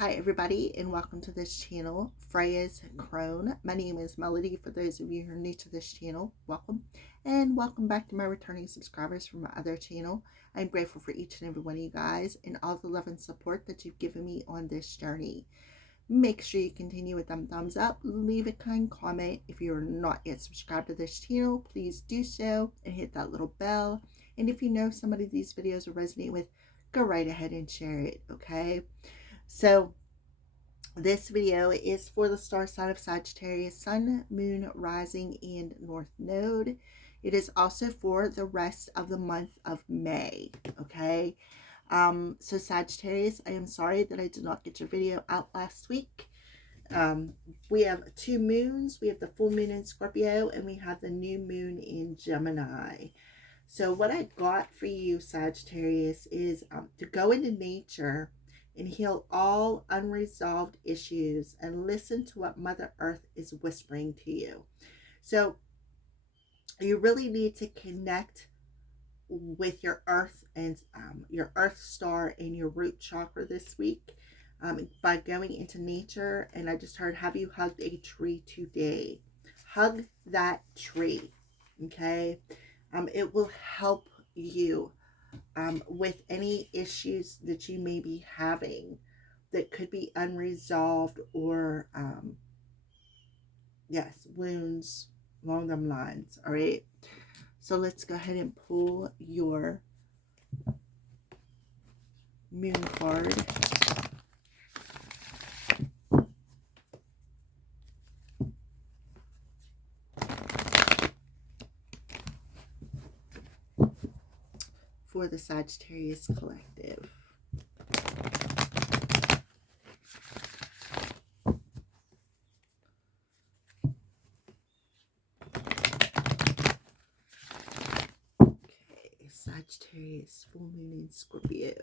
Hi everybody, and welcome to this channel, Freya's Crone. My name is Melody. For those of you who are new to this channel, welcome. And welcome back to my returning subscribers from my other channel. I'm grateful for each and every one of you guys and all the love and support that you've given me on this journey. Make sure you continue with them thumbs up, leave a kind comment. If you're not yet subscribed to this channel, please do so and hit that little bell. And if you know somebody these videos will resonate with, go right ahead and share it, okay? So this video is for the star sign of Sagittarius, Sun, Moon, Rising, and North Node. It is also for the rest of the month of May, okay? So Sagittarius, I am sorry that I did not get your video out last week. We have two moons. We have the full moon in Scorpio, and we have the new moon in Gemini. So what I got for you, Sagittarius, is to go into nature and heal all unresolved issues and listen to what Mother Earth is whispering to you. So you really need to connect with your earth and your earth star and your root chakra this week by going into nature. And I just heard, have you hugged a tree today? Hug that tree, okay? It will help you with any issues that you may be having that could be unresolved or, yes, wounds along them lines, all right? So let's go ahead and pull your moon card. For the Sagittarius Collective. Okay, Sagittarius, full moon in Scorpio.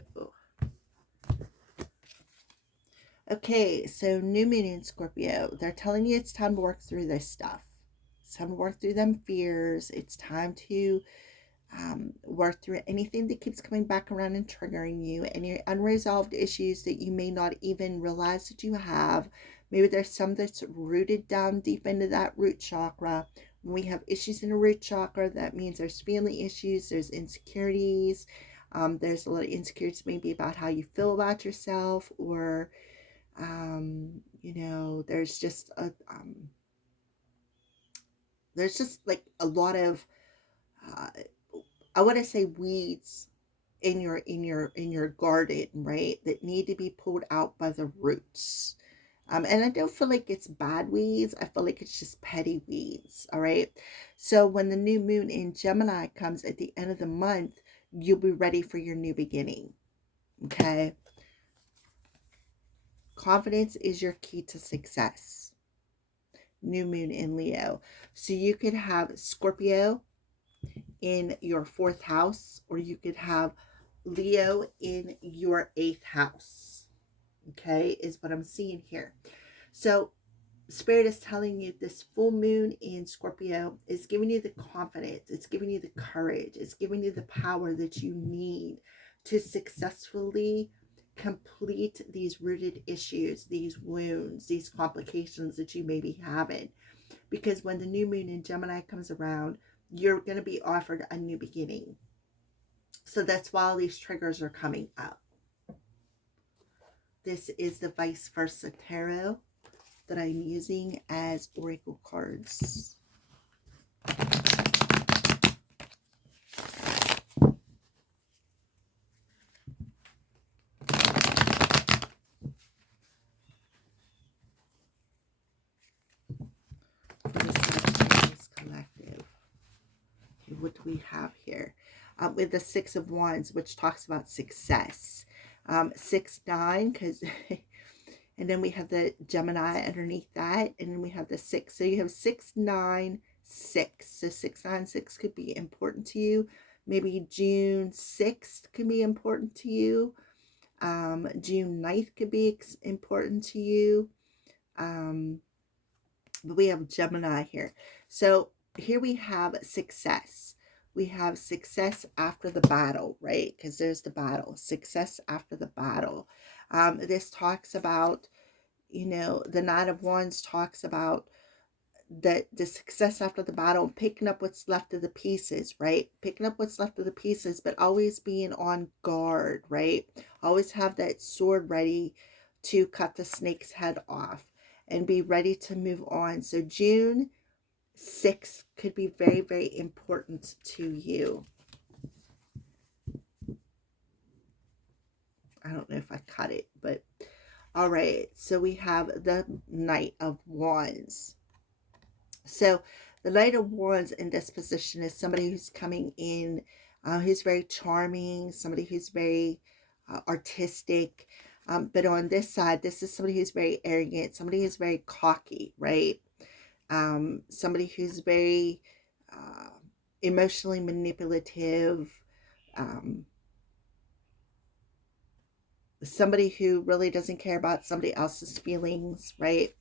Okay, so new moon in Scorpio. They're telling you it's time to work through this stuff. It's time to work through them fears. It's time to work through anything that keeps coming back around and triggering you, any unresolved issues that you may not even realize that you have. Maybe there's some that's rooted down deep into that root chakra. When we have issues in the root chakra, that means there's family issues, there's insecurities, there's a lot of insecurities maybe about how you feel about yourself, or you know, there's just like a lot of I want to say weeds in your garden, right, that need to be pulled out by the roots. And I don't feel like it's bad weeds. I feel like it's just petty weeds, all right? So when the new moon in Gemini comes at the end of the month, you'll be ready for your new beginning, okay? Confidence is your key to success. New moon in Leo. So you could have Scorpio in your 4th house, or you could have Leo in your 8th house, okay, is what I'm seeing here. So Spirit is telling you this full moon in Scorpio is giving you the confidence, it's giving you the courage, it's giving you the power that you need to successfully complete these rooted issues, these wounds, these complications that you may be having. Because when the new moon in Gemini comes around, you're going to be offered a new beginning. So that's why all these triggers are coming up. This is the vice versa tarot that I'm using as oracle cards. For the Sagittarius Collective. Okay, what do we have here? With the 6 of Wands, which talks about success. 6, 9, because... and then we have the Gemini underneath that. And then we have the 6. So you have 6, 9, 6. So 6, 9, 6 could be important to you. Maybe June 6th could be important to you. June 9th could be important to you. But we have Gemini here. So here we have success. we have success after the battle, right? Because there's the battle, success after the battle. This talks about, you know, the Knight of Wands talks about the success after the battle, picking up what's left of the pieces, right? Picking up what's left of the pieces, but always being on guard, right? Always have that sword ready to cut the snake's head off and be ready to move on. So June 6th could be very, very important to you. I don't know if I cut it, but all right. So we have the Knight of Wands. So the Knight of Wands in this position is somebody who's coming in, who's very charming, somebody who's very artistic. But on this side, this is somebody who's very arrogant, somebody who's very cocky, right? Somebody who's very emotionally manipulative, somebody who really doesn't care about somebody else's feelings, right?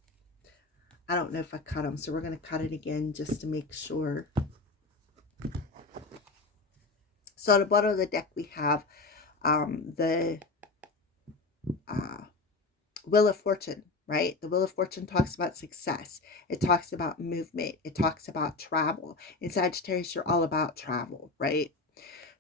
I don't know if I cut them, so we're going to cut it again just to make sure. So at the bottom of the deck, we have the Wheel of Fortune, right? The Wheel of Fortune talks about success. It talks about movement. It talks about travel. In Sagittarius, you're all about travel, right?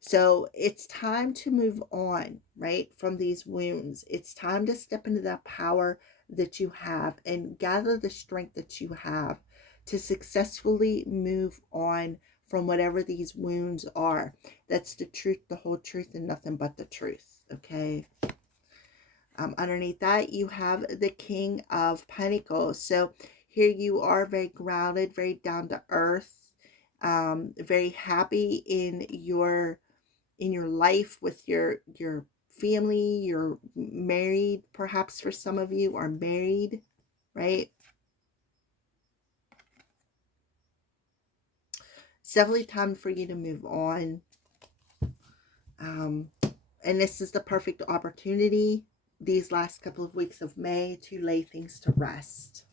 So it's time to move on, right, from these wounds. It's time to step into that power that you have and gather the strength that you have to successfully move on from whatever these wounds are. That's the truth, the whole truth, and nothing but the truth, okay? Underneath that, you have the King of Pentacles. So here you are, very grounded, very down to earth, very happy in your life with your family. You're married, perhaps for some of you are married, right? It's definitely time for you to move on. And this is the perfect opportunity, these last couple of weeks of May, to lay things to rest.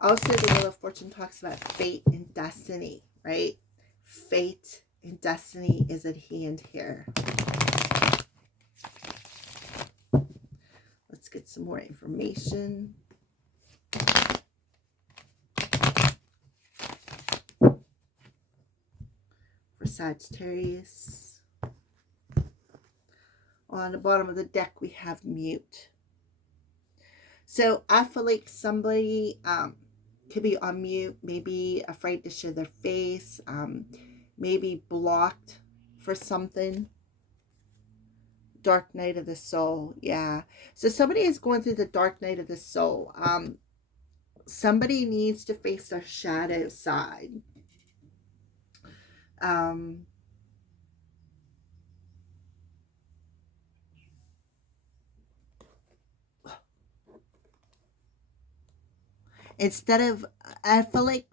Also, the Wheel of Fortune talks about fate and destiny, right? Fate and destiny is at hand here. Let's get some more information. For Sagittarius. On the bottom of the deck, we have mute. So I feel like somebody could be on mute, maybe afraid to show their face, maybe blocked for something. Dark night of the soul, yeah. So somebody is going through the dark night of the soul. Somebody needs to face their shadow side. Instead of, I feel like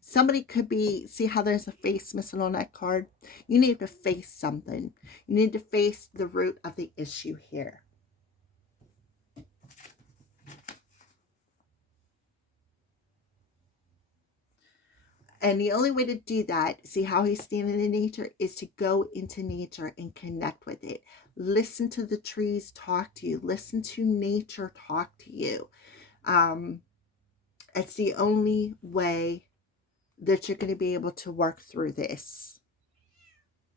somebody could be, see how there's a face missing on that card? You need to face something. You need to face the root of the issue here. And the only way to do that, see how he's standing in nature, is to go into nature and connect with it. Listen to the trees talk to you. Listen to nature talk to you. It's the only way that you're going to be able to work through this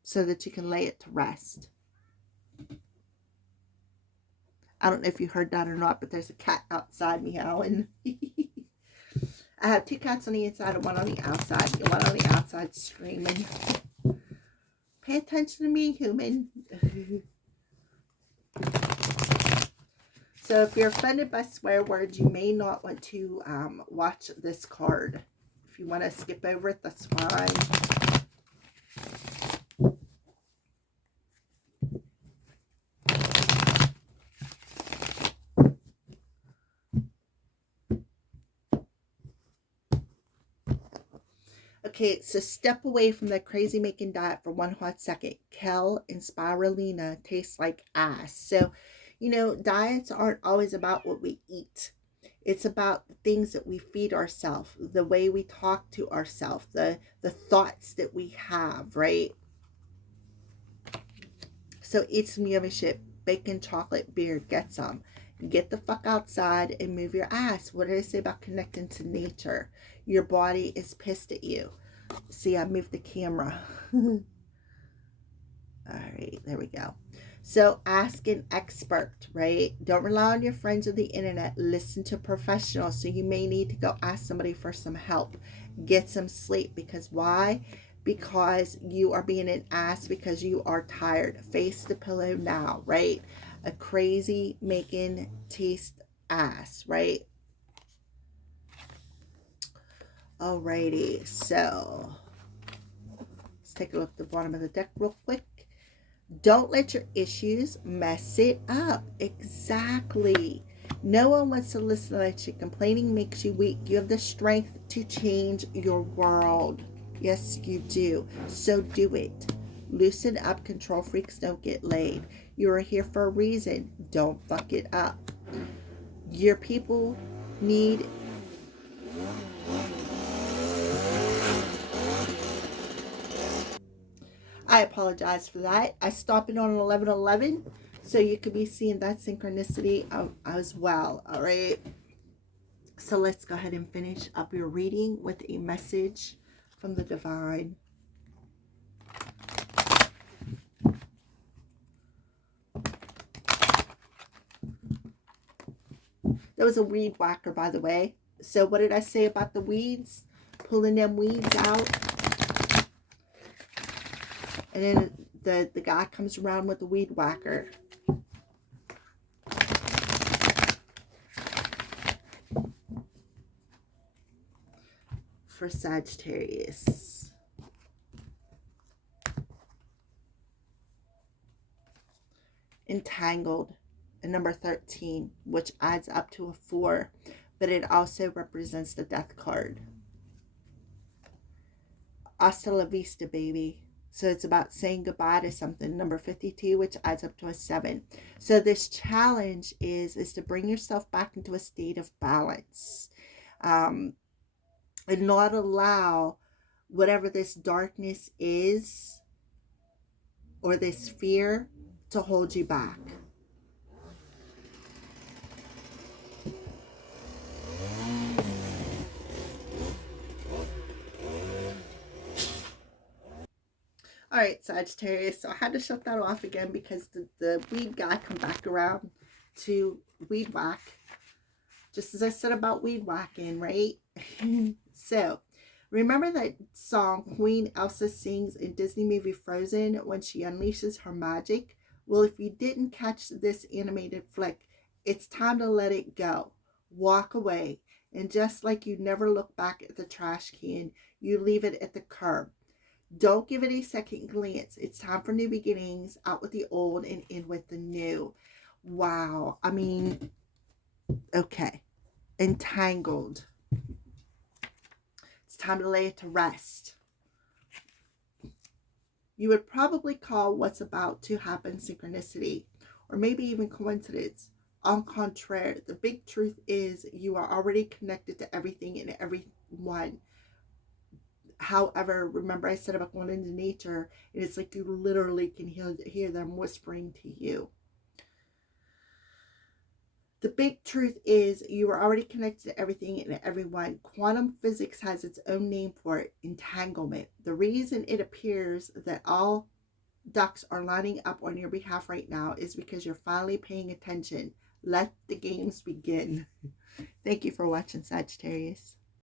so that you can lay it to rest. I don't know if you heard that or not, but there's a cat outside meowing. I have two cats on the inside and one on the outside. The one on the outside screaming. Pay attention to me, human. So if you're offended by swear words, you may not want to watch this card. If you want to skip over it, that's fine. Okay, so step away from that crazy making diet for one hot second. Kale and spirulina taste like ass. So, you know, diets aren't always about what we eat. It's about the things that we feed ourselves, the way we talk to ourselves, the thoughts that we have, right? So eat some yummy shit, bacon, chocolate, beer, get some. Get the fuck outside and move your ass. What did I say about connecting to nature? Your body is pissed at you. See, I moved the camera. All right, there we go. So ask an expert, right? Don't rely on your friends or the internet. Listen to professionals. So you may need to go ask somebody for some help. Get some sleep, because why? Because you are being an ass because you are tired. Face the pillow now, right? A crazy making taste ass, right? Alrighty, so let's take a look at the bottom of the deck real quick. Don't let your issues mess it up. Exactly. No one wants to listen to you. Complaining makes you weak. You have the strength to change your world. Yes, you do. So do it. Loosen up. Control freaks don't get laid. You are here for a reason. Don't fuck it up. Your people need... I apologize for that. I stopped it on 11/11, so you could be seeing that synchronicity as well. All right. So let's go ahead and finish up your reading with a message from the divine. That was a weed whacker, by the way. So what did I say about the weeds? Pulling them weeds out. And then the guy comes around with the weed whacker. For Sagittarius. Entangled. And number 13, which adds up to a 4. But it also represents the death card. Hasta la vista, baby. So it's about saying goodbye to something. Number 52, which adds up to a 7. So this challenge is to bring yourself back into a state of balance. And not allow whatever this darkness is or this fear to hold you back. All right, Sagittarius. So I had to shut that off again because the weed guy come back around to weed whack. Just as I said about weed whacking, right? So, remember that song Queen Elsa sings in Disney movie Frozen when she unleashes her magic? Well, if you didn't catch this animated flick, it's time to let it go. Walk away. And just like you never look back at the trash can, you leave it at the curb. Don't give it a second glance. It's time for new beginnings. Out with the old and in with the new. Wow. I mean, okay. Entangled. It's time to lay it to rest. You would probably call what's about to happen synchronicity, or maybe even coincidence. Au contraire, the big truth is you are already connected to everything and everyone. However, remember I said about going into nature, and it's like you literally can hear them whispering to you. The big truth is you are already connected to everything and everyone. Quantum physics has its own name for it, entanglement. The reason it appears that all ducks are lining up on your behalf right now is because you're finally paying attention. Let the games begin. Thank you for watching, Sagittarius.